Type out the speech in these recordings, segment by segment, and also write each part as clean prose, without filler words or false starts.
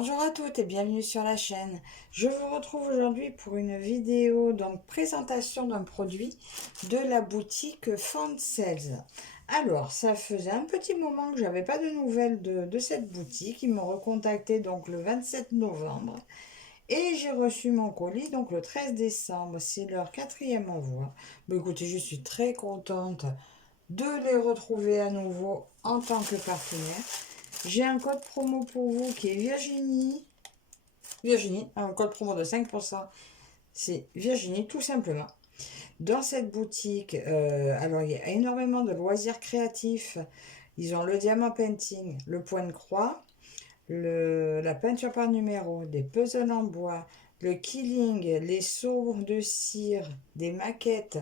Bonjour à toutes et bienvenue sur la chaîne. Je vous retrouve aujourd'hui pour une vidéo, donc présentation d'un produit de la boutique Font Sales. Alors, ça faisait un petit moment que j'avais pas de nouvelles de cette boutique. Ils m'ont recontacté donc le 27 novembre et j'ai reçu mon colis donc le 13 décembre. C'est leur quatrième envoi. Mais écoutez, je suis très contente de les retrouver à nouveau en tant que partenaire. J'ai un code promo pour vous qui est Virginie. Virginie, un code promo de 5%. C'est Virginie, tout simplement. Dans cette boutique, alors il y a énormément de loisirs créatifs. Ils ont le diamant painting, le point de croix, la peinture par numéro, des puzzles en bois, le killing, les seaux de cire, des maquettes.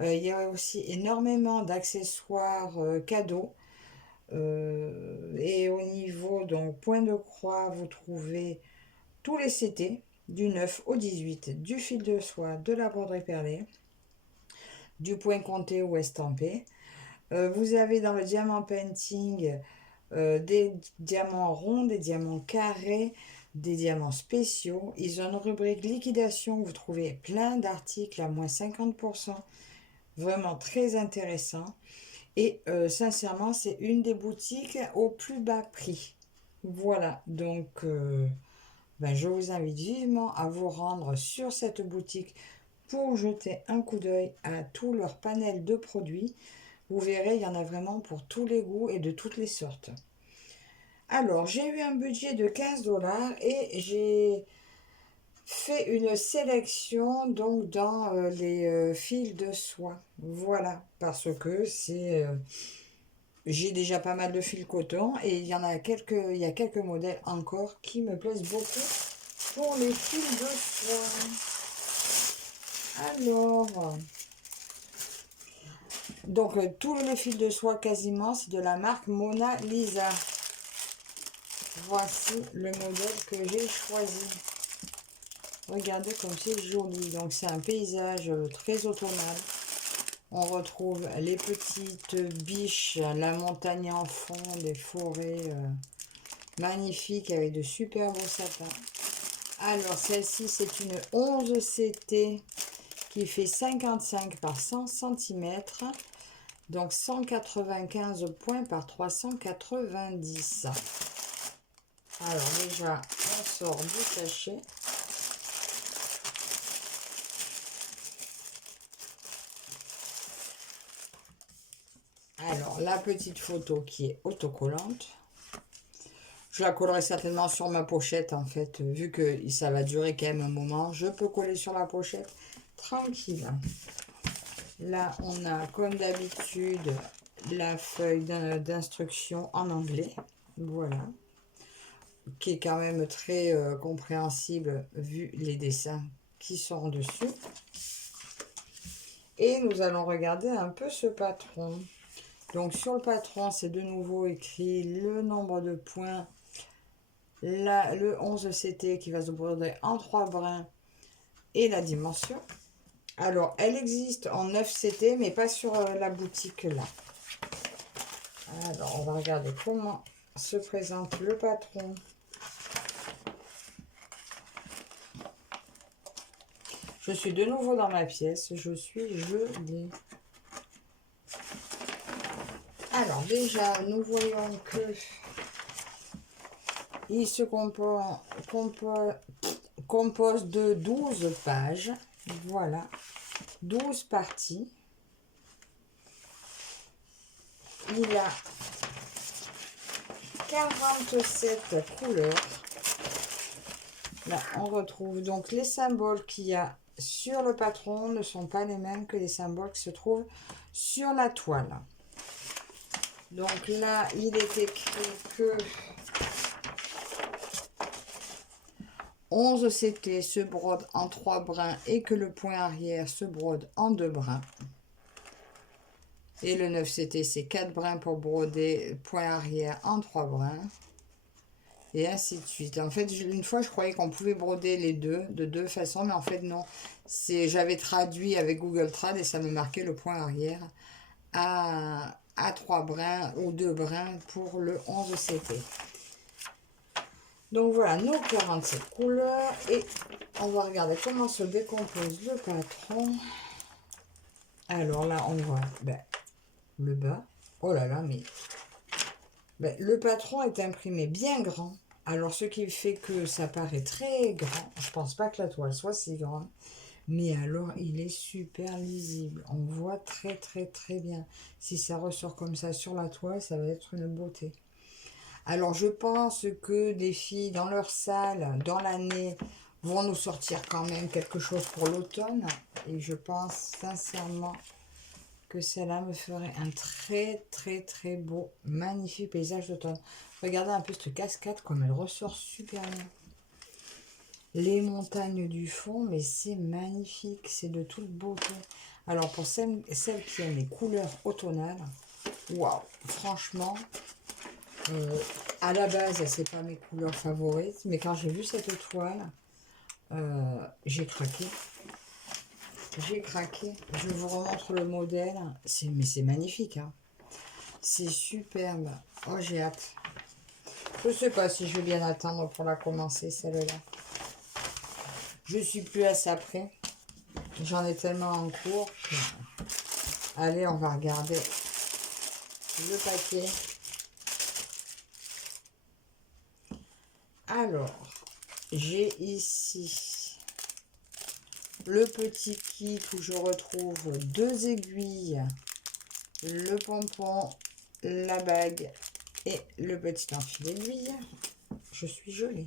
Il y a aussi énormément d'accessoires cadeaux. Et au niveau donc point de croix, vous trouvez tous les CT du 9 au 18, du fil de soie, de la broderie perlée, du point compté ou estampé. Vous avez dans le diamant painting des diamants ronds, des diamants carrés, des diamants spéciaux. Ils ont une rubrique liquidation où vous trouvez plein d'articles à moins 50%. Vraiment très intéressant. Et sincèrement, c'est une des boutiques au plus bas prix. Voilà, donc je vous invite vivement à vous rendre sur cette boutique pour jeter un coup d'œil à tout leur panel de produits. Vous verrez, il y en a vraiment pour tous les goûts et de toutes les sortes. Alors, j'ai eu un budget de 15 $ et j'ai fait une sélection donc dans les fils de soie. Voilà, parce que j'ai déjà pas mal de fils coton et il y a quelques modèles encore qui me plaisent beaucoup pour les fils de soie. Alors, donc tous les fils de soie quasiment, c'est de la marque Mona Lisa. Voici le modèle que j'ai choisi. Regardez comme c'est joli. Donc c'est un paysage très automnal. On retrouve les petites biches, la montagne en fond, des forêts magnifiques avec de super beaux sapins. Alors celle-ci c'est une 11 CT qui fait 55 par 100 cm. Donc 195 points par 390. Alors déjà on sort du sachet. Alors, la petite photo qui est autocollante. Je la collerai certainement sur ma pochette, en fait. Vu que ça va durer quand même un moment, je peux coller sur la pochette tranquille. Là, on a, comme d'habitude, la feuille d'instruction en anglais. Voilà. Qui est quand même très compréhensible vu les dessins qui sont dessus. Et nous allons regarder un peu ce patron. Donc sur le patron, c'est de nouveau écrit le nombre de points, le 11 CT qui va se broder en 3 brins et la dimension. Alors, elle existe en 9 CT, mais pas sur la boutique là. Alors, on va regarder comment se présente le patron. Je suis de nouveau dans ma pièce, je suis gelée. Alors déjà, nous voyons que il se compose de 12 pages. Voilà, 12 parties. Il a 47 couleurs. Là, on retrouve donc les symboles qu'il y a sur le patron ne sont pas les mêmes que les symboles qui se trouvent sur la toile. Donc là, il est écrit que 11 CT se brode en 3 brins et que le point arrière se brode en 2 brins. Et le 9 CT, c'est 4 brins pour broder point arrière en 3 brins. Et ainsi de suite. En fait, une fois, je croyais qu'on pouvait broder les deux de deux façons, mais en fait, non. J'avais traduit avec Google Trad et ça me marquait le point arrière à 3 brins ou 2 brins pour le 11 CT. Donc voilà nos 47 couleurs et on va regarder comment se décompose le patron. Alors là, on voit le bas. Oh là là, mais le patron est imprimé bien grand. Alors ce qui fait que ça paraît très grand. Je pense pas que la toile soit si grande. Mais alors, il est super lisible. On voit très très très bien. Si ça ressort comme ça sur la toile, ça va être une beauté. Alors, je pense que des filles dans leur salle, dans l'année, vont nous sortir quand même quelque chose pour l'automne. Et je pense sincèrement que celle-là me ferait un très très très beau, magnifique paysage d'automne. Regardez un peu cette cascade comme elle ressort super bien. Les montagnes du fond, mais c'est magnifique, c'est de toute beauté. Alors pour celles qui aiment les couleurs automnales, waouh, franchement, à la base, c'est pas mes couleurs favorites, mais quand j'ai vu cette toile, j'ai craqué. J'ai craqué. Je vous remontre le modèle. Mais c'est magnifique, hein. C'est superbe. Oh, j'ai hâte. Je sais pas si je vais bien attendre pour la commencer, celle-là. Je suis plus à ça près. J'en ai tellement en cours. Allez, on va regarder le paquet. Alors, j'ai ici le petit kit où je retrouve 2 aiguilles, le pompon, la bague et le petit enfilet d'aiguille. Je suis gelée.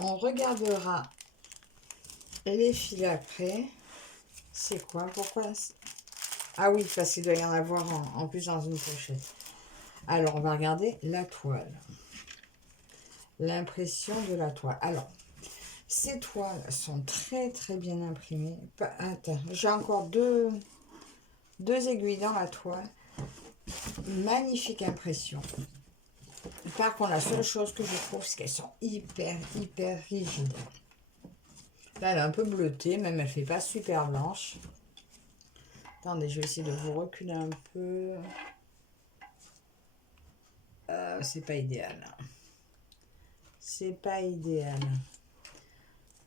On regardera les fils après. C'est quoi? Pourquoi? Ah oui, parce qu'il doit y en avoir en plus dans une pochette. Alors, on va regarder la toile. L'impression de la toile. Alors, ces toiles sont très très bien imprimées. Attends, j'ai encore deux aiguilles dans la toile. Magnifique impression. Par contre, la seule chose que je trouve, c'est qu'elles sont hyper rigides. Là, elle est un peu bleutée, même elle fait pas super blanche. Attendez, je vais essayer de vous reculer un peu. C'est pas idéal. C'est pas idéal.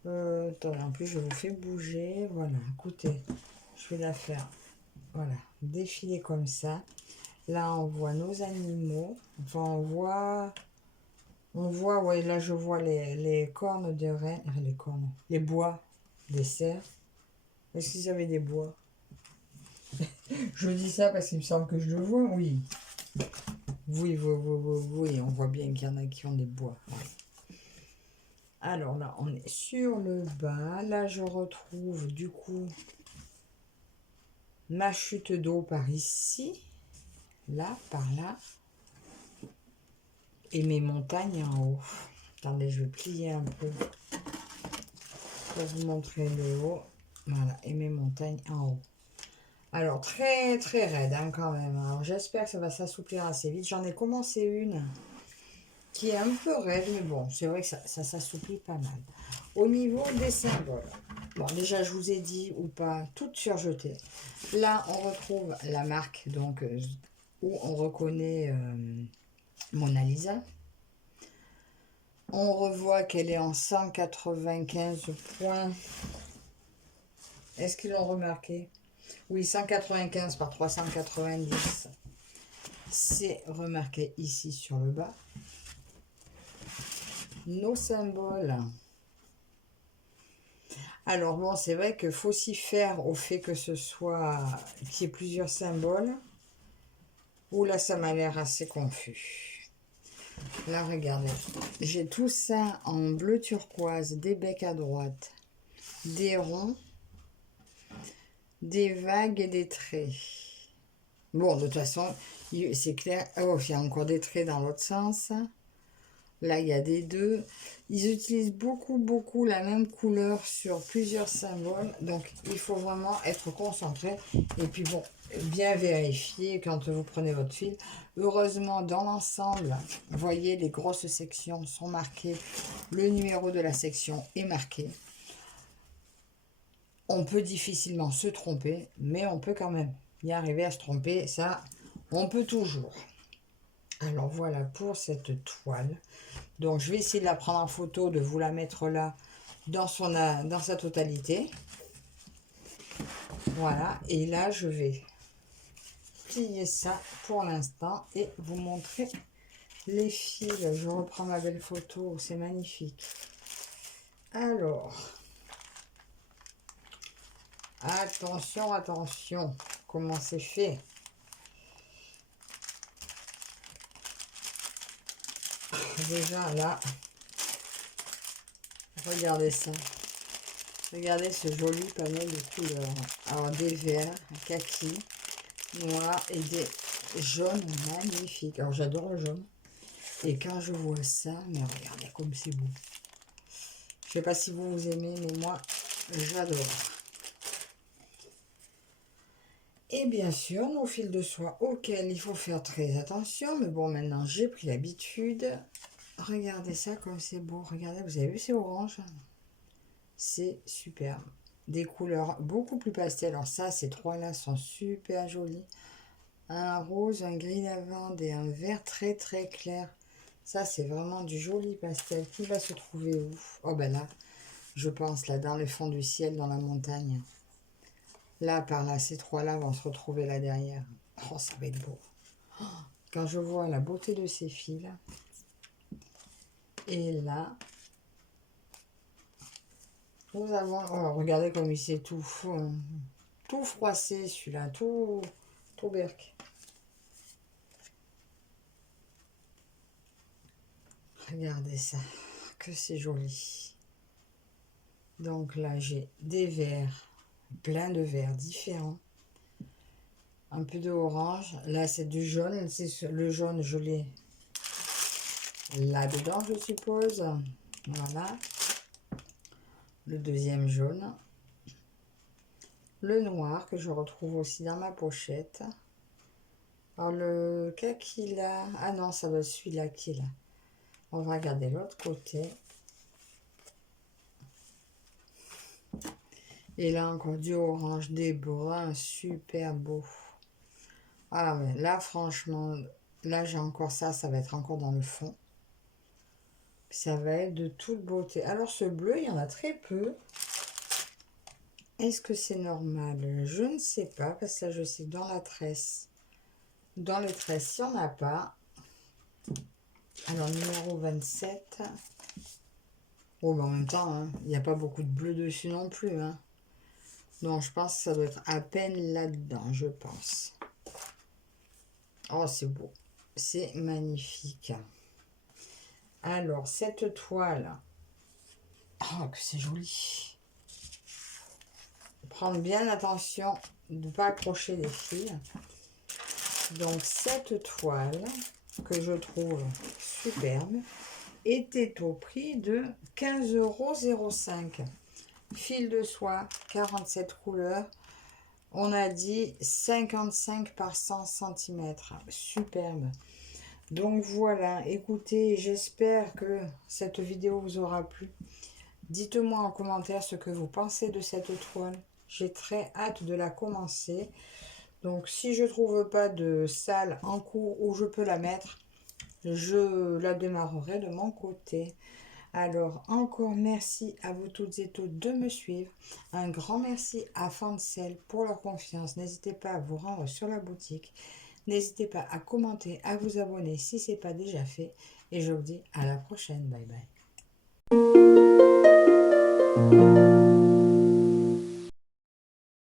Attendez, en plus, je vous fais bouger. Voilà, écoutez, je vais la faire. Voilà, défiler comme ça. Là, on voit nos animaux. Enfin, on voit, ouais, là, je vois les cornes de reine. Les cornes, les bois des cerfs. Est-ce qu'ils avaient des bois? Je dis ça parce qu'il me semble que je le vois, oui. Oui, on voit bien qu'il y en a qui ont des bois. Ouais. Alors là, on est sur le bas. Là, je retrouve du coup ma chute d'eau par ici. Là, par là. Et mes montagnes en haut. Attendez, je vais plier un peu pour vous montrer le haut. Voilà, et mes montagnes en haut. Alors, très très raide hein, quand même. Alors, j'espère que ça va s'assouplir assez vite. J'en ai commencé une qui est un peu raide, mais bon, c'est vrai que ça s'assouplit pas mal. Au niveau des symboles, bon, déjà, je vous ai dit ou pas, toutes surjetées. Là, on retrouve la marque, donc, où on reconnaît Mona Lisa. On revoit qu'elle est en 195 points. Est-ce qu'ils l'ont remarqué? Oui, 195 par 390. C'est remarqué ici sur le bas. Nos symboles. Alors bon, c'est vrai qu'il faut s'y faire au fait que ce soit qu'il y ait plusieurs symboles. Ouh là, ça m'a l'air assez confus. Là, regardez. J'ai tout ça en bleu turquoise, des becs à droite, des ronds, des vagues et des traits. Bon, de toute façon, c'est clair. Oh, il y a encore des traits dans l'autre sens. Là, il y a des deux. Ils utilisent beaucoup la même couleur sur plusieurs symboles. Donc, il faut vraiment être concentré. Et puis, bon, bien vérifier quand vous prenez votre fil. Heureusement, dans l'ensemble, vous voyez, les grosses sections sont marquées. Le numéro de la section est marqué. On peut difficilement se tromper, mais on peut quand même y arriver à se tromper. Ça, on peut toujours. Alors voilà pour cette toile. Donc je vais essayer de la prendre en photo, de vous la mettre là dans sa totalité. Voilà, et là je vais plier ça pour l'instant et vous montrer les fils. Je reprends ma belle photo, c'est magnifique. Alors, attention, attention, comment c'est fait. Déjà là, regardez ça. Regardez ce joli panel de couleurs. Alors des verts, kaki, noirs et des jaunes magnifiques. Alors j'adore le jaune. Et quand je vois ça, mais regardez comme c'est beau. Je sais pas si vous aimez, mais moi j'adore. Et bien sûr, nos fils de soie auxquels il faut faire très attention. Mais bon, maintenant j'ai pris l'habitude. Regardez ça comme c'est beau. Regardez, vous avez vu, c'est orange. C'est superbe. Des couleurs beaucoup plus pastel. Alors ça, ces trois-là sont super jolis. Un rose, un gris lavande et un vert très très clair. Ça, c'est vraiment du joli pastel. Qui va se trouver où? Oh ben là, je pense là, dans le fond du ciel, dans la montagne. Là, par là, ces trois-là vont se retrouver là derrière. Oh, ça va être beau. Quand je vois la beauté de ces fils. Et là, nous avons... Oh, regardez comme il s'est tout froissé, celui-là. Tout berk. Regardez ça. Que c'est joli. Donc là, j'ai des verts. Plein de verts différents. Un peu de orange. Là, c'est du jaune. C'est le jaune, je l'ai là-dedans, je suppose. Voilà. Le deuxième jaune. Le noir, que je retrouve aussi dans ma pochette. Alors, le kaki là... Ah non, ça doit être celui-là qui est là. On va regarder l'autre côté. Et là, encore du orange, des bruns, super beau. Ah ouais, là, franchement, là, j'ai encore ça, ça va être encore dans le fond. Ça va être de toute beauté. Alors, ce bleu, il y en a très peu. Est-ce que c'est normal? Je ne sais pas, parce que là, je sais que dans la tresse, dans les tresses, il n'y en a pas. Alors, numéro 27. Oh, mais en même temps, hein, il n'y a pas beaucoup de bleu dessus non plus. Hein. Non, je pense que ça doit être à peine là-dedans, je pense. Oh, c'est beau. C'est magnifique. Alors, cette toile. Oh, que c'est joli. Prendre bien attention de ne pas accrocher les fils. Donc, cette toile, que je trouve superbe, était au prix de 15,05 €. Fil de soie, 47 couleurs. On a dit 55 par 100 cm. Superbe. Donc voilà, écoutez, j'espère que cette vidéo vous aura plu. Dites-moi en commentaire ce que vous pensez de cette toile. J'ai très hâte de la commencer. Donc si je ne trouve pas de salle en cours où je peux la mettre, je la démarrerai de mon côté. Alors encore merci à vous toutes et tous de me suivre. Un grand merci à Fancel pour leur confiance. N'hésitez pas à vous rendre sur la boutique. N'hésitez pas à commenter, à vous abonner si ce n'est pas déjà fait. Et je vous dis à la prochaine. Bye bye.